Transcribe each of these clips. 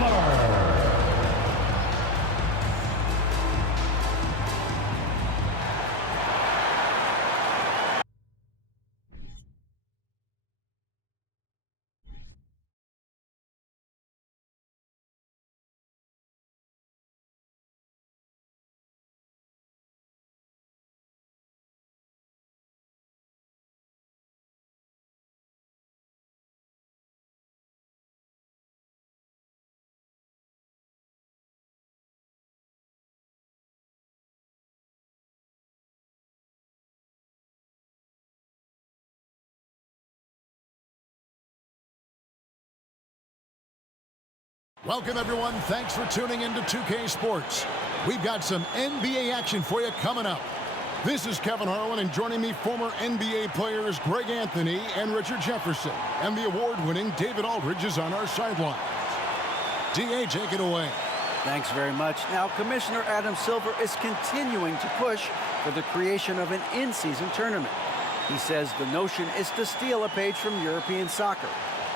Butler. Welcome, everyone. Thanks for tuning into 2K Sports. We've got some NBA action for you coming up. This is Kevin Harlan, and joining me, former NBA players Greg Anthony and Richard Jefferson. And the award-winning David Aldridge is on our sidelines. DA, take it away. Thanks very much. Now, Commissioner Adam Silver is continuing to push for the creation of an in-season tournament. He says the notion is to steal a page from European soccer.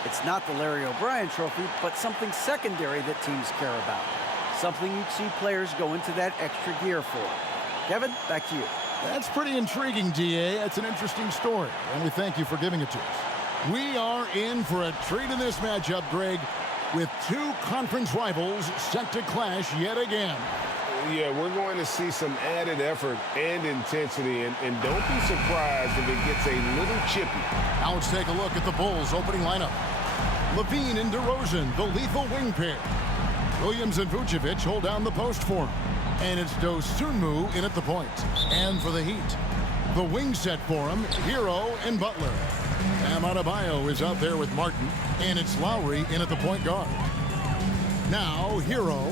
It's not the Larry O'Brien Trophy, but something secondary that teams care about. Something you'd see players go into that extra gear for. Kevin, back to you. That's pretty intriguing, DA. That's an interesting story, and we thank you for giving it to us. We are in for a treat in this matchup, Greg, with two conference rivals set to clash yet again. Yeah, we're going to see some added effort and intensity, and don't be surprised if it gets a little chippy. Now let's take a look at the Bulls' opening lineup. Levine and DeRozan, the lethal wing pair. Williams and Vucevic hold down the post for him. And it's Dosunmu in at the point. And for the Heat, the wing set for him, Hero and Butler. Bam Adebayo is out there with Martin, and it's Lowry in at the point guard. Now, Hero.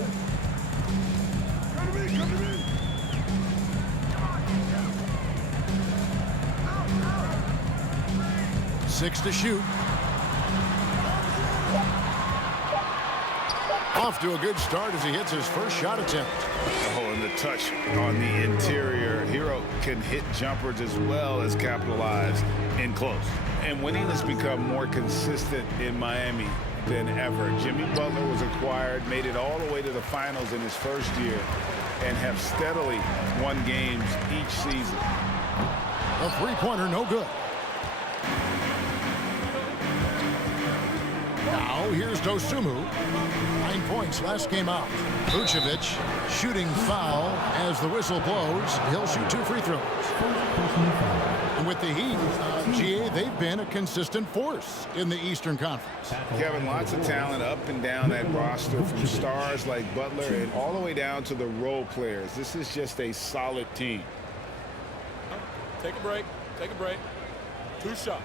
6 to shoot. Off to a good start as he hits his first shot attempt. Oh, and the touch on the interior. Hero can hit jumpers as well as capitalize in close. And winning has become more consistent in Miami than ever. Jimmy Butler was acquired, made it all the way to the finals in his first year, and have steadily won games each season. A three-pointer, no good. Now, here's Dosunmu. 9 points last game out. Vucevic shooting foul as the whistle blows. He'll shoot 2 free throws. And with the Heat, GA, they've been a consistent force in the Eastern Conference. Kevin, lots of talent up and down that roster, from stars like Butler and all the way down to the role players. This is just a solid team. Take a break. Take a break. 2 shots.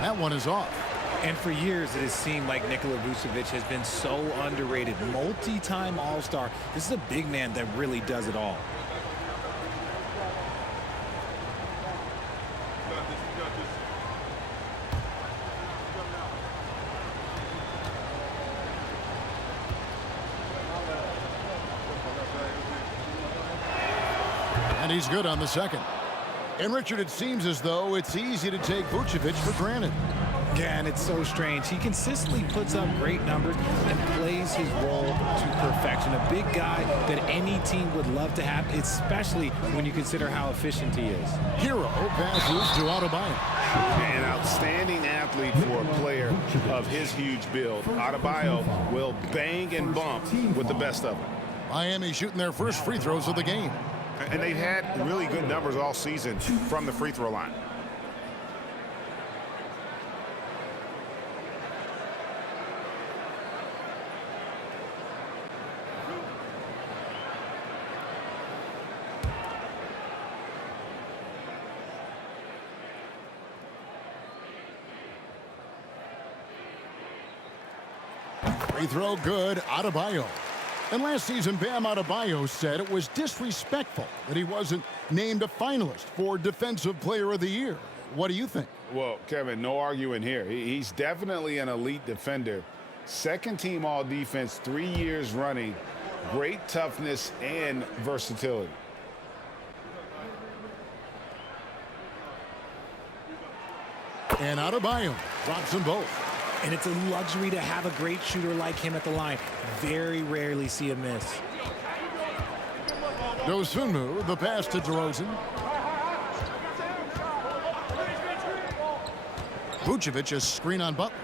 That one is off. And for years, it has seemed like Nikola Vucevic has been so underrated. Multi-time All-Star. This is a big man that really does it all. And he's good on the second. And Richard, it seems as though it's easy to take Vucevic for granted. Yeah, and it's so strange. He consistently puts up great numbers and plays his role to perfection. A big guy that any team would love to have, especially when you consider how efficient he is. Hero passes to Adebayo. An outstanding athlete for a player of his huge build. Adebayo will bang and bump with the best of them. Miami shooting their first free throws of the game. And they've had really good numbers all season from the free throw line. Free throw good, Adebayo. And last season, Bam Adebayo said it was disrespectful that he wasn't named a finalist for Defensive Player of the Year. What do you think? Well, Kevin, no arguing here. He's definitely an elite defender. Second team all defense 3 years running. Great toughness and versatility. And Adebayo drops them both. And it's a luxury to have a great shooter like him at the line. Very rarely see a miss. Dosunmu, the pass to DeRozan. Vucevic, a screen on Butler.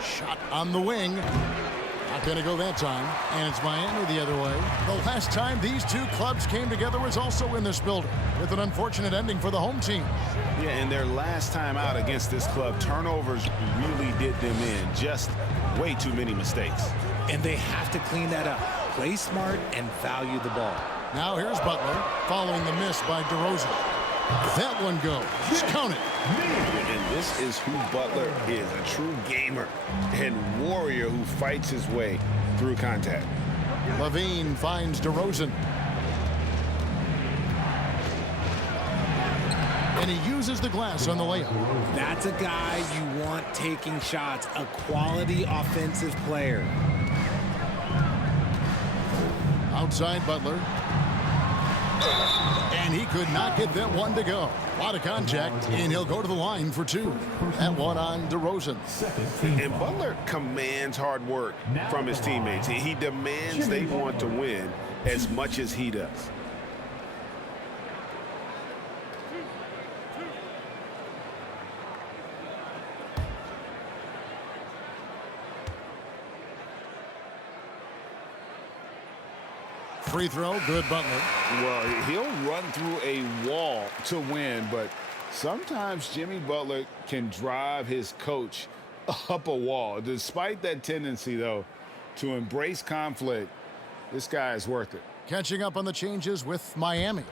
Shot on the wing. Not going to go that time. And it's Miami the other way. The last time these two clubs came together was also in this building, with an unfortunate ending for the home team. Yeah, and their last time out against this club, turnovers really did them in. Just way too many mistakes. And they have to clean that up. Play smart and value the ball. Now here's Butler, following the miss by DeRozan. That one goes. Count it. And this is who Butler is, a true gamer and warrior who fights his way through contact. LaVine finds DeRozan. And he uses the glass on the layup. That's a guy you want taking shots, a quality offensive player. Outside Butler. And he could not get that one to go. A lot of contact, and he'll go to the line for two. That one on DeRozan. And Butler commands hard work from his teammates. He demands they want to win as much as he does. Free throw, good Butler. Well, he'll run through a wall to win, but sometimes Jimmy Butler can drive his coach up a wall. Despite that tendency, though, to embrace conflict, this guy is worth it. Catching up on the changes with Miami.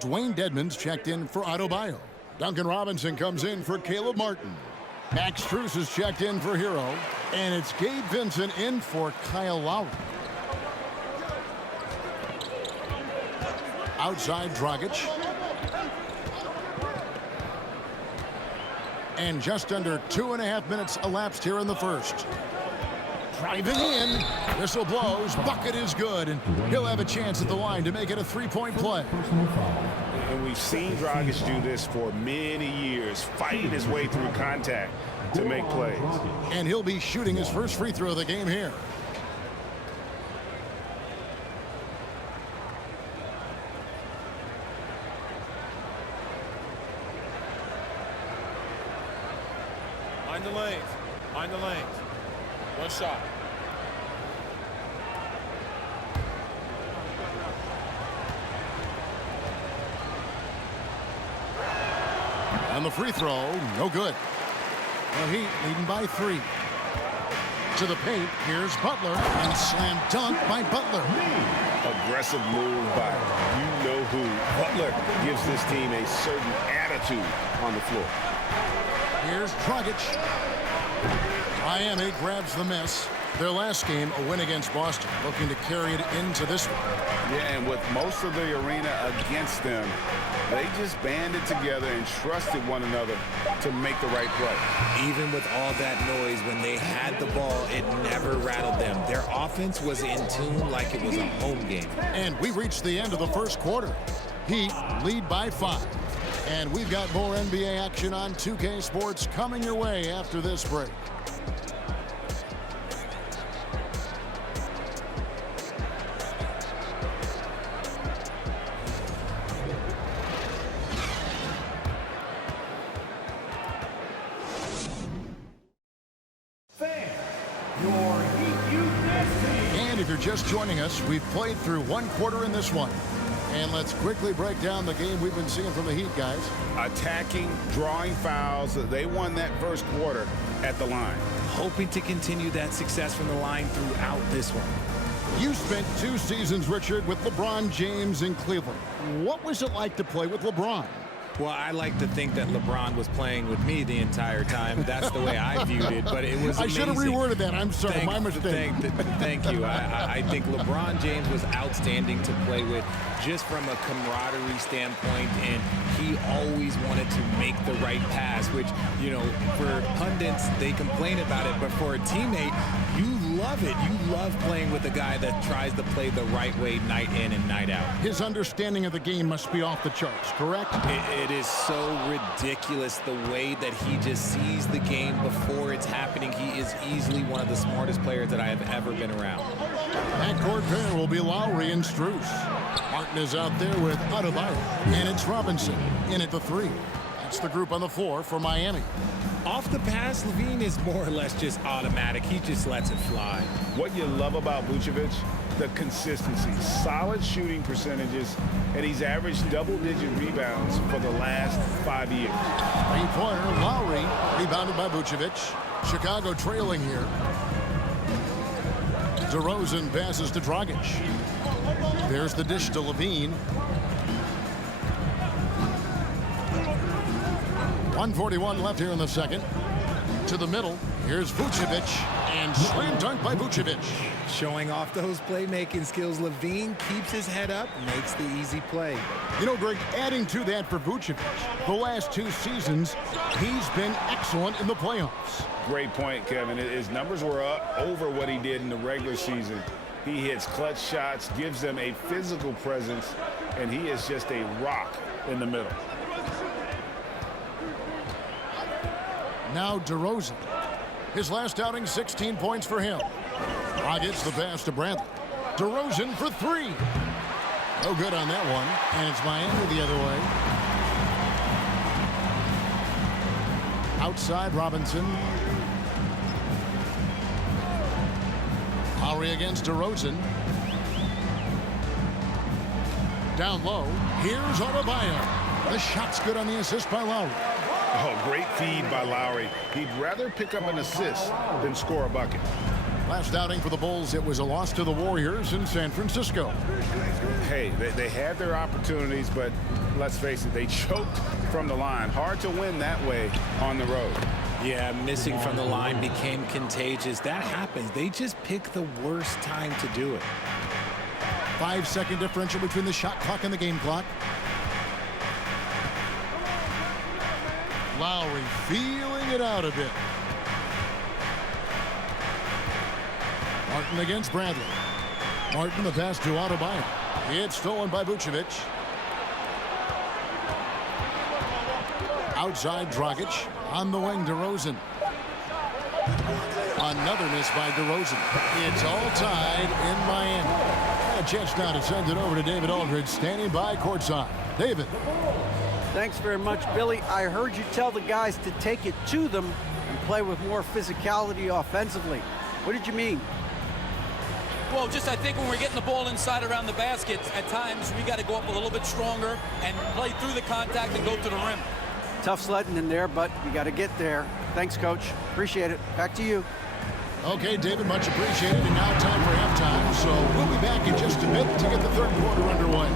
Dwayne Dedmon's checked in for Adebayo. Duncan Robinson comes in for Caleb Martin. Max Strus is checked in for Hero. And it's Gabe Vincent in for Kyle Lowry. Outside Dragic. And just under 2.5 minutes elapsed here in the first. Driving in. Whistle blows. Bucket is good. And he'll have a chance at the line to make it a three-point play. And we've seen Dragic do this for many years, fighting his way through contact to make plays. And he'll be shooting his first free throw of the game here. Mind the lanes. Mind the lanes. One shot. On the free throw, no good. The Heat leading by 3. To the paint, here's Butler, and slam dunk by Butler. Aggressive move by you-know-who. Butler gives this team a certain attitude on the floor. Here's Dragic. Miami grabs the miss. Their last game, a win against Boston, looking to carry it into this one. Yeah, and with most of the arena against them, they just banded together and trusted one another to make the right play. Even with all that noise, when they had the ball, it never rattled them. Their offense was in tune like it was a home game. And we reached the end of the first quarter. Heat lead by 5. And we've got more NBA action on 2K Sports coming your way after this break. And if you're just joining us, we've played through one quarter in this one. And let's quickly break down the game we've been seeing from the Heat, guys. Attacking, drawing fouls. They won that first quarter at the line. Hoping to continue that success from the line throughout this one. You spent 2 seasons, Richard, with LeBron James in Cleveland. What was it like to play with LeBron? Well, I like to think that LeBron was playing with me the entire time. That's the way I viewed it, but it was amazing. I should have reworded that. I'm sorry, my mistake. Thank you. I think LeBron James was outstanding to play with just from a camaraderie standpoint, and he always wanted to make the right pass, which, you know, for pundits, they complain about it, but for a teammate, you love love it. You love playing with a guy that tries to play the right way night in and night out. His understanding of the game must be off the charts, correct? It is so ridiculous the way that he just sees the game before it's happening. He is easily one of the smartest players that I have ever been around. Backcourt pair will be Lowry and Strus. Martin is out there with Adebayo, and it's Robinson in at the 3. That's the group on the floor for Miami. Off the pass, LaVine is more or less just automatic. He just lets it fly. What you love about Vucevic, the consistency, solid shooting percentages, and he's averaged double-digit rebounds for the last 5 years. Three-pointer, Lowry, rebounded by Vucevic. Chicago trailing here. DeRozan passes to Dragic. There's the dish to LaVine. 1:41 left here in the second. To the middle. Here's Vucevic. And slam dunk by Vucevic. Showing off those playmaking skills, LaVine keeps his head up, makes the easy play. You know, Greg, adding to that for Vucevic, the last 2 seasons, he's been excellent in the playoffs. Great point, Kevin. His numbers were up over what he did in the regular season. He hits clutch shots, gives them a physical presence, and he is just a rock in the middle. Now DeRozan. His last outing, 16 points for him. Gets the pass to Bradley. DeRozan for 3. No good on that one. And it's Miami the other way. Outside Robinson. Lowry against DeRozan. Down low. Here's Adebayo. The shot's good on the assist by Lowry. Oh, great feed by Lowry. He'd rather pick up an assist than score a bucket. Last outing for the Bulls, it was a loss to the Warriors in San Francisco. Hey, they had their opportunities, but let's face it, they choked from the line. Hard to win that way on the road. Yeah, missing from the line became contagious. That happens. They just pick the worst time to do it. 5-second differential between the shot clock and the game clock. Lowry feeling it out a bit. Martin against Bradley. Martin the pass to Adebayo. It's stolen by Vucevic. Outside Dragic. On the wing, DeRozan. Another miss by DeRozan. It's all tied in Miami. A chance now to send it over to David Aldridge, standing by courtside. David. Thanks very much, Billy. I heard you tell the guys to take it to them and play with more physicality offensively. What did you mean? Well, just I think when we're getting the ball inside around the basket, at times we got to go up a little bit stronger and play through the contact and go to the rim. Tough sledding in there, but you got to get there. Thanks, Coach. Appreciate it. Back to you. Okay, David, much appreciated. And now time for halftime. So we'll be back in just a bit to get the third quarter underway.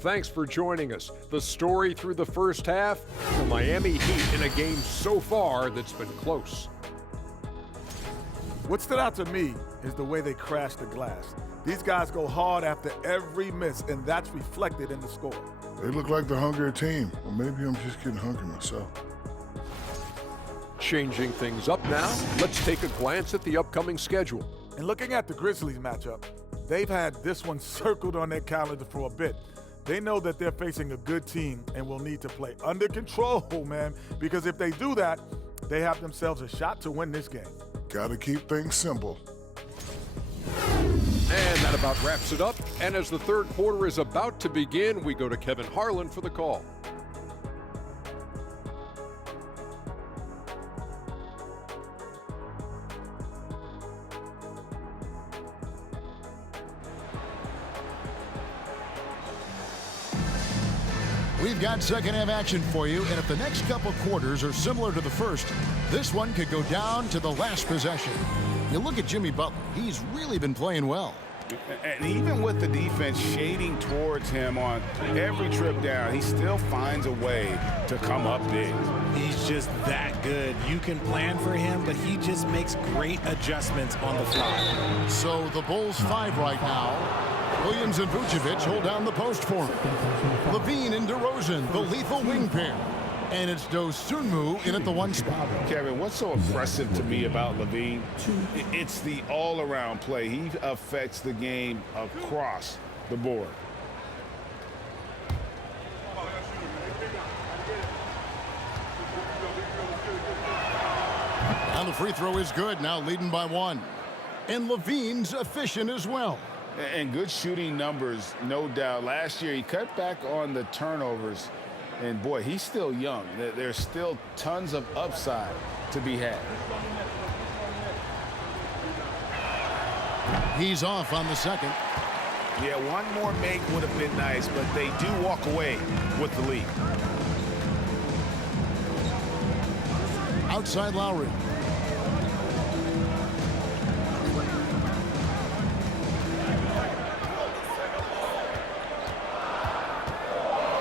Thanks for joining us. The story through the first half, the Miami Heat in a game so far that's been close. What stood out to me is the way they crash the glass. These guys go hard after every miss, and that's reflected in the score. They look like the hungrier team, or maybe I'm just getting hungry myself. Changing things up now, let's take a glance at the upcoming schedule. And looking at the Grizzlies matchup, they've had this one circled on their calendar for a bit. They know that they're facing a good team and will need to play under control, man, because if they do that, they have themselves a shot to win this game. Gotta keep things simple. And that about wraps it up. And as the third quarter is about to begin, we go to Kevin Harlan for the call. We've got second half action for you, and if the next couple quarters are similar to the first, this one could go down to the last possession. You look at Jimmy Butler, he's really been playing well. And even with the defense shading towards him on every trip down, he still finds a way to come up big. He's just that good. You can plan for him, but he just makes great adjustments on the fly. So the Bulls 5 right now. Williams and Vucevic hold down the post for him. Levine and DeRozan, the lethal wing pair. And it's Dosunmu in at the 1 spot. Kevin, what's so impressive to me about Levine? It's the all-around play. He affects the game across the board. And the free throw is good, now leading by 1. And Levine's efficient as well. And good shooting numbers, no doubt. Last year, he cut back on the turnovers. And, boy, he's still young. There's still tons of upside to be had. He's off on the second. Yeah, one more make would have been nice, but they do walk away with the lead. Outside Lowry.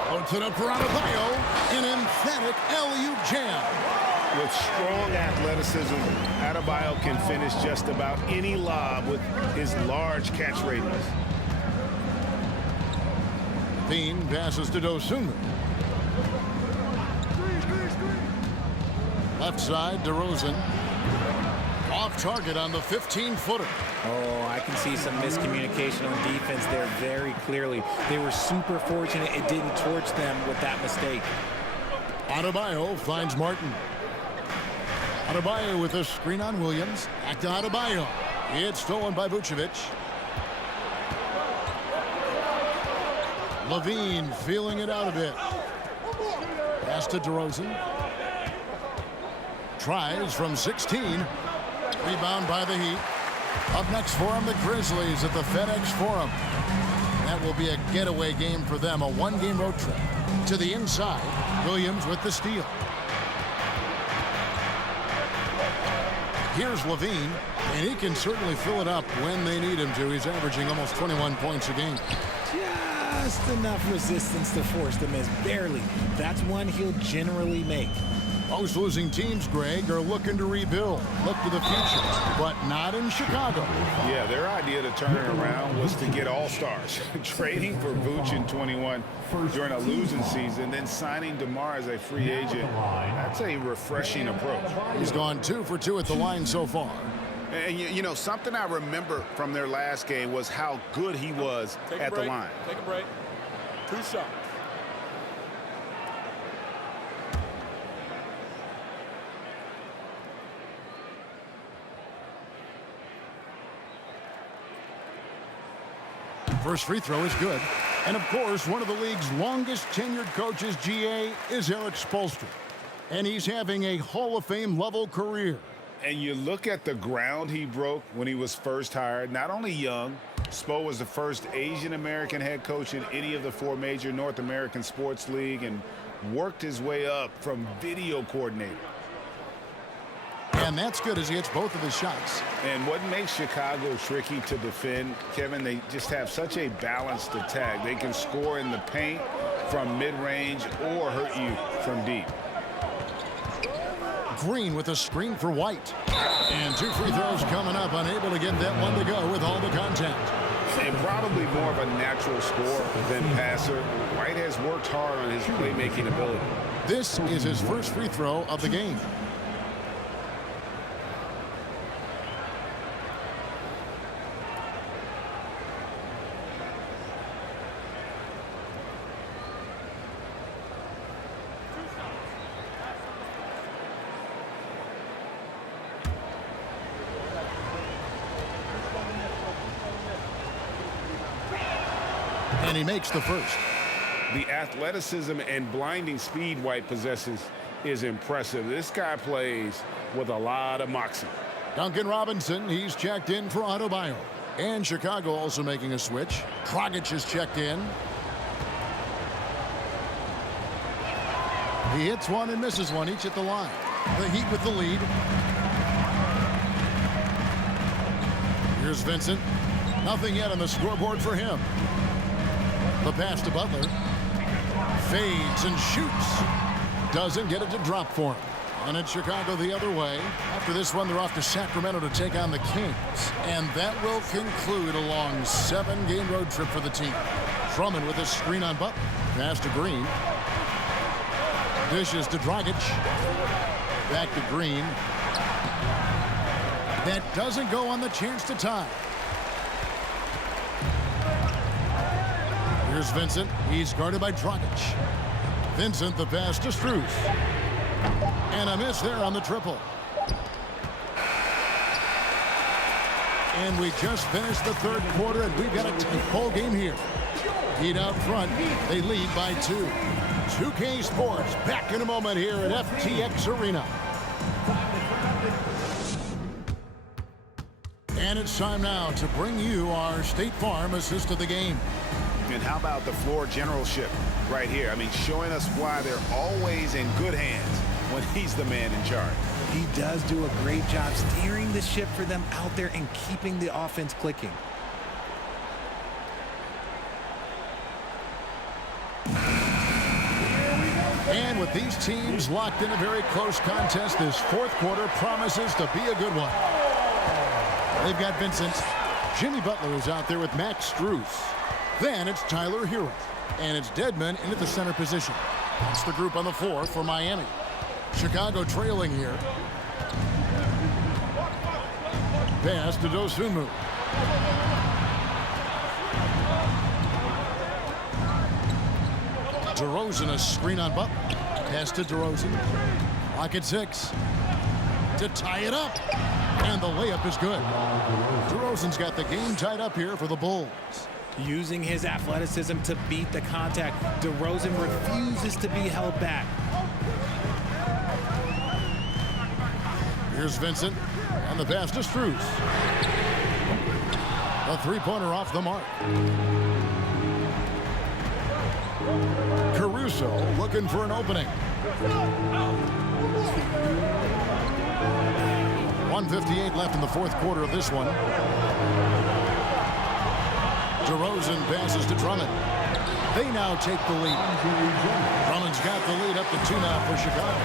Puts it up for Adebayo. An emphatic alley-oop jam. With strong athleticism, Adebayo can finish just about any lob with his large catch radius. Levine passes to Dosunmu. Left side, DeRozan. Off target on the 15-footer. Oh, I can see some miscommunication on defense there very clearly. They were super fortunate it didn't torch them with that mistake. Adebayo finds Martin. Adebayo with a screen on Williams. Back to Adebayo. It's stolen by Vucevic. Levine feeling it out a bit. Pass to DeRozan. Tries from 16. Rebound by the Heat. Up next for them, the Grizzlies at the FedEx Forum. That will be a getaway game for them, a one-game road trip. To the inside, Williams with the steal. Here's Levine, and he can certainly fill it up when they need him to. He's averaging almost 21 points a game. Just enough resistance to force the miss, barely. That's one he'll generally make. Most losing teams, Greg, are looking to rebuild, look to the future, but not in Chicago. Yeah, their idea to turn it around was to get all-stars. Trading for Vooch in 21 during a losing season, then signing DeMar as a free agent. That's a refreshing approach. He's gone 2 for 2 at the line so far. And, you know, something I remember from their last game was how good he was at the line. Take a break. 2 shots. First free throw is good. And, of course, one of the league's longest tenured coaches, GA, is Eric Spoelstra. And he's having a Hall of Fame level career. And you look at the ground he broke when he was first hired. Not only young, Spo was the first Asian-American head coach in any of the 4 major North American sports league and worked his way up from video coordinator. And that's good as he hits both of his shots. And what makes Chicago tricky to defend, Kevin, they just have such a balanced attack. They can score in the paint from mid-range or hurt you from deep. Green with a screen for White. And 2 free throws coming up, unable to get that one to go with all the contact. And probably more of a natural scorer than passer. White has worked hard on his playmaking ability. This is his first free throw of the game. And he makes the first. The athleticism and blinding speed White possesses is impressive. This guy plays with a lot of moxie. Duncan Robinson, he's checked in for Adebayo. And Chicago also making a switch. Dragic is checked in. He hits one and misses one, each at the line. The Heat with the lead. Here's Vincent. Nothing yet on the scoreboard for him. The pass to Butler. Fades and shoots. Doesn't get it to drop for him. And it's Chicago the other way. After this one, they're off to Sacramento to take on the Kings. And that will conclude a long 7-game road trip for the team. Drummond with a screen on Butler. Pass to Green. Dishes to Dragic. Back to Green. That doesn't go on the chance to tie. Here's Vincent. He's guarded by Dragic. Vincent, the pass to Strus. And a miss there on the triple. And we just finished the third quarter, and we've got a full game here. Heat out front. They lead by 2. 2K Sports back in a moment here at FTX Arena. And it's time now to bring you our State Farm assist of the game. And how about the floor generalship right here? I mean, showing us why they're always in good hands when he's the man in charge. He does do a great job steering the ship for them out there and keeping the offense clicking. And with these teams locked in a very close contest, this fourth quarter promises to be a good one. They've got Vincent. Jimmy Butler is out there with Max Strus. Then it's Tyler Hero. And it's Dedmon in at the center position. That's the group on the floor for Miami. Chicago trailing here. Pass to Dosunmu. DeRozan, a screen on Butler. Pass to DeRozan. Lock at 6. To tie it up. And the layup is good. DeRozan's got the game tied up here for the Bulls. Using his athleticism to beat the contact, DeRozan refuses to be held back. Here's Vincent. And the pass to Strus. A three-pointer off the mark. Caruso looking for an opening. 1:58 left in the fourth quarter of this one. DeRozan passes to Drummond. They now take the lead. Drummond's got the lead up to 2 now for Chicago.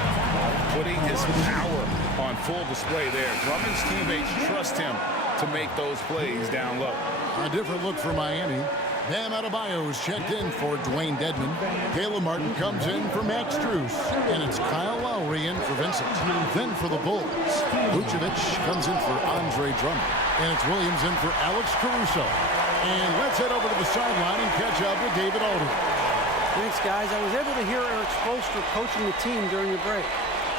Putting his power on full display there. Drummond's teammates trust him to make those plays down low. A different look for Miami. Bam Adebayo is checked in for Dwayne Dedmon. Caleb Martin comes in for Max Strus. And it's Kyle Lowry in for Vincent. Then for the Bulls, Vucevic comes in for Andre Drummond. And it's Williams in for Alex Caruso. And let's head over to the sideline and catch up with David Aldridge. Thanks, guys. I was able to hear Eric Spoelstra coaching the team during the break.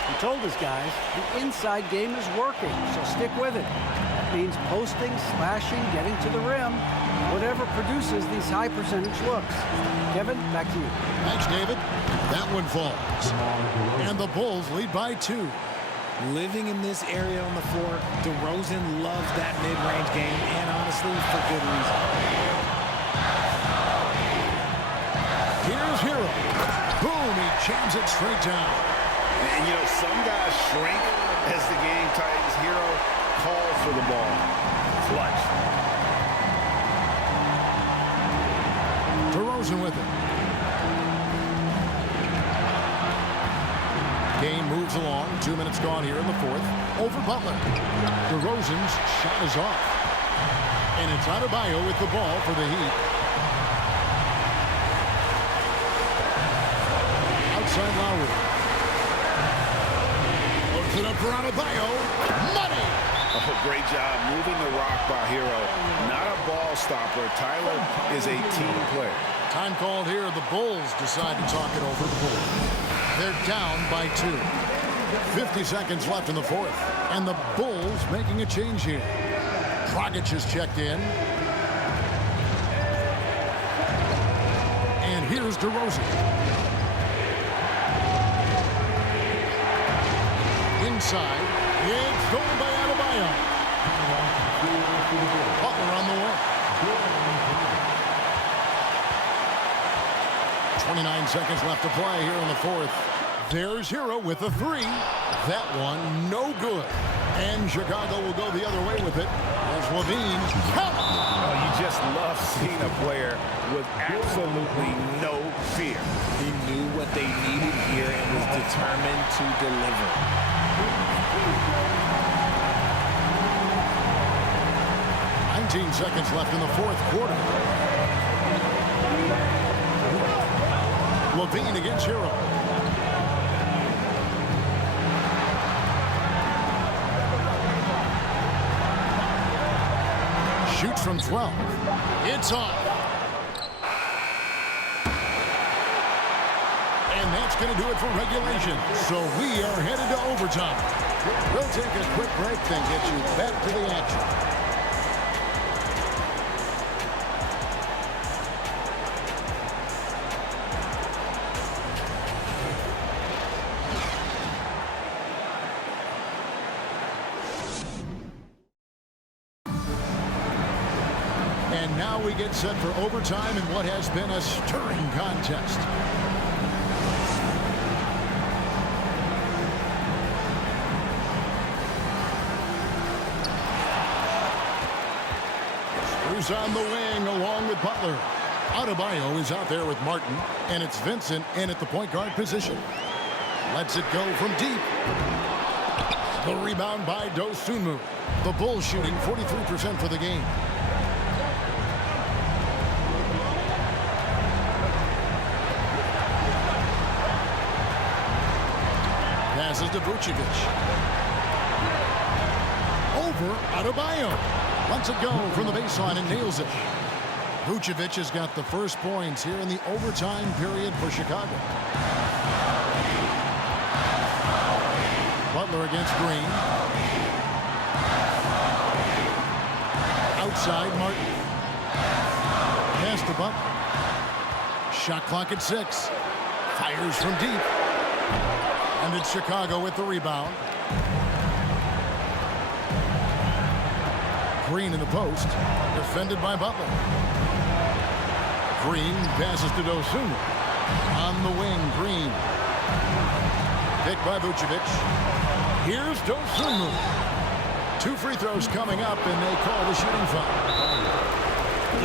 He told his guys the inside game is working, so stick with it. That means posting, slashing, getting to the rim, whatever produces these high percentage looks. Kevin, back to you. Thanks, David. That one falls. And the Bulls lead by 2. Living in this area on the floor, DeRozan loves that mid-range game, and honestly, for good reason. Here's Hero. Boom, he jams it straight down. And, you know, some guys shrink as the game tightens. Hero calls for the ball. Clutch. DeRozan with it. Game moves along. 2 minutes gone here in the fourth. Over Butler. DeRozan's shot is off. And it's Adebayo with the ball for the Heat. Outside Lowry. Puts it up for Adebayo. Money! Oh, great job moving the rock by Hero. Not a ball stopper. Tyler is a team player. Time called here. The Bulls decide to talk it over. They're down by 2. 50 seconds left in the fourth. And the Bulls making a change here. Dragic is checked in. here's DeRozan. Inside. It's stolen by Adebayo. Butler on the way. 29 seconds left to play here in the fourth. There's Hero with a three. That one no good. And Chicago will go the other way with it as LaVine. Oh, you just love seeing a player with absolutely no fear. He knew what they needed here and was determined to deliver. 19 seconds left in the fourth quarter. LaVine against Hero. Shoots from 12. It's off. And that's going to do it for regulation. So we are headed to overtime. We'll take a quick break, then get you back to the action. And now we get set for overtime in what has been a stirring contest. Screws on the wing along with Butler. Adebayo is out there with Martin, and it's Vincent in at the point guard position. Lets it go from deep. The rebound by Dosunmu. The Bulls shooting 43% for the game. Passes to Vucevic. Over Adebayo. Lets it go from the baseline and nails it. Vucevic has got the first points here in the overtime period for Chicago. Butler against Green. Outside Martin. Pass to Butler. Shot clock at 6. Fires from deep. And it's Chicago with the rebound. Green in the post. Defended by Butler. Green passes to Dosunmu. On the wing, Green. Picked by Vucevic. Here's Dosunmu. 2 free throws coming up, and they call the shooting foul.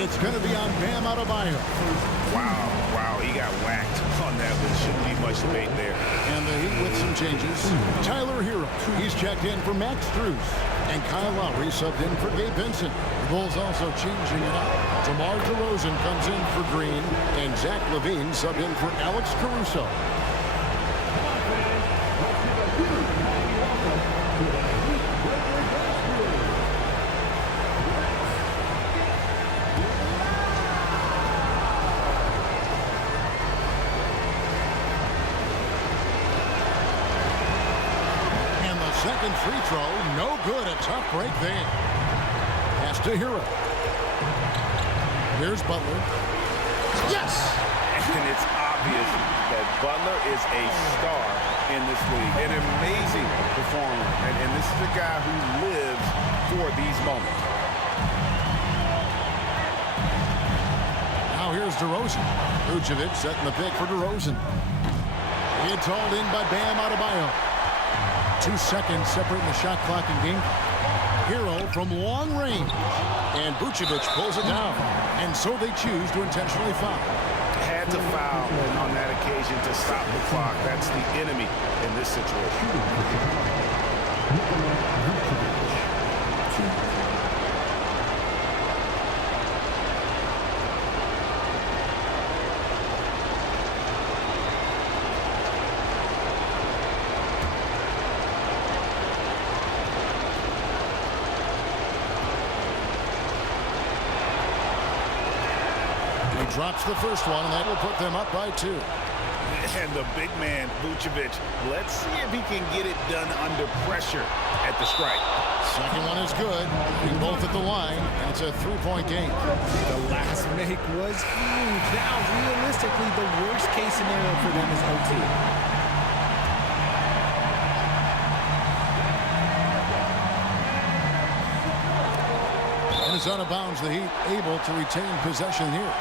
It's going to be on Bam Adebayo. Wow, he got whacked on that one. Shouldn't be much debate there. And the Heat with some changes. Tyler Hero, he's checked in for Max Strus. And Kyle Lowry subbed in for Gabe Vincent. The Bulls also changing it up. DeMar DeRozan comes in for Green, and Zach LaVine subbed in for Alex Caruso. Second free throw, no good. A tough break there. Pass to Hero. Here's Butler. Yes! And it's obvious that Butler is a star in this league. An amazing performer. And this is a guy who lives for these moments. Now here's DeRozan. Vucevic setting the pick for DeRozan. It's hauled in by Bam Adebayo. 2 seconds separating the shot clock and game. Hero from long range. And Vucevic pulls it down. And so they choose to intentionally foul. Had to foul on that occasion to stop the clock. That's the enemy in this situation. Drops the first one, and that will put them up by 2. And the big man, Vucevic, let's see if he can get it done under pressure at the strike. Second one is good. They're both at the line, and it's a three-point game. The last make was huge. Now, realistically, the worst case scenario for them is OT. And it's out of bounds. The Heat able to retain possession here.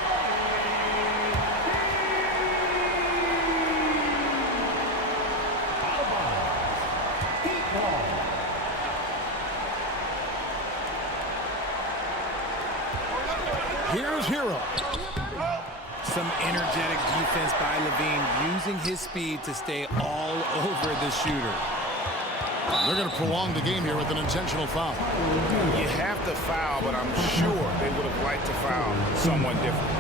Here's Hero. Some energetic defense by Levine, using his speed to stay all over the shooter. They're going to prolong the game here with an intentional foul. You have to foul, but I'm sure they would have liked to foul someone different.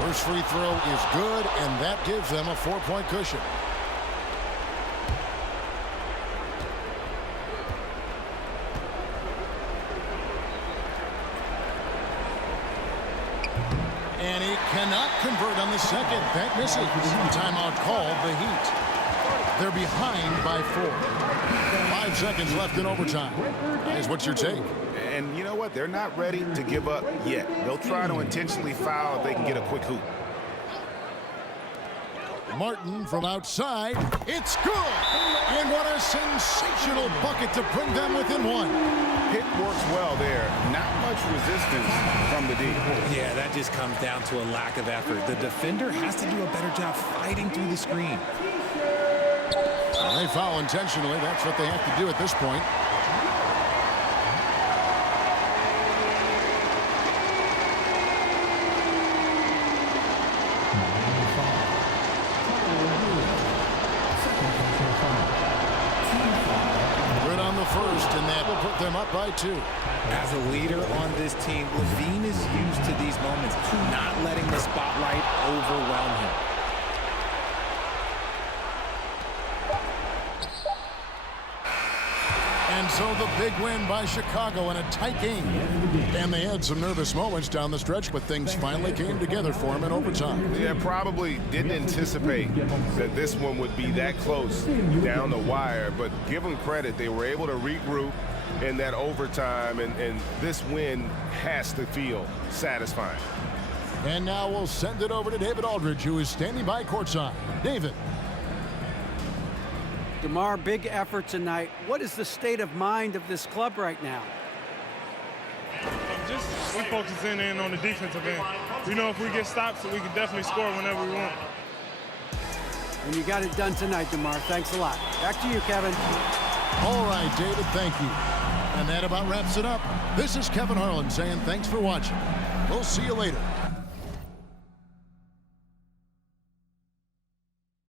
First free throw is good, and that gives them a 4-point cushion. And he cannot convert on the second. That misses. Timeout called the Heat. They're behind by 4. 5 seconds left in overtime. Guys, what's your take? And you know what? They're not ready to give up yet. They'll try to intentionally foul if they can get a quick hoop. Martin from outside. It's good! And what a sensational bucket to bring them within 1. Pick works well there. Not much resistance from the D. Yeah, that just comes down to a lack of effort. The defender has to do a better job fighting through the screen. They foul intentionally. That's what they have to do at this point. Good on the first, and that will put them up by 2. As a leader on this team, Levine is used to these moments, not letting the spotlight overwhelm him. And so the big win by Chicago in a tight game. And they had some nervous moments down the stretch, but things finally came together for them in overtime. Yeah, probably didn't anticipate that this one would be that close down the wire, but give them credit. They were able to regroup in that overtime, and this win has to feel satisfying. And now we'll send it over to David Aldridge, who is standing by courtside. David. DeMar, big effort tonight. What is the state of mind of this club right now? We're focusing in on the defensive end. We know if we get stops, we can definitely score whenever we want. And you got it done tonight, DeMar. Thanks a lot. Back to you, Kevin. All right, David, thank you. And that about wraps it up. This is Kevin Harlan saying thanks for watching. We'll see you later.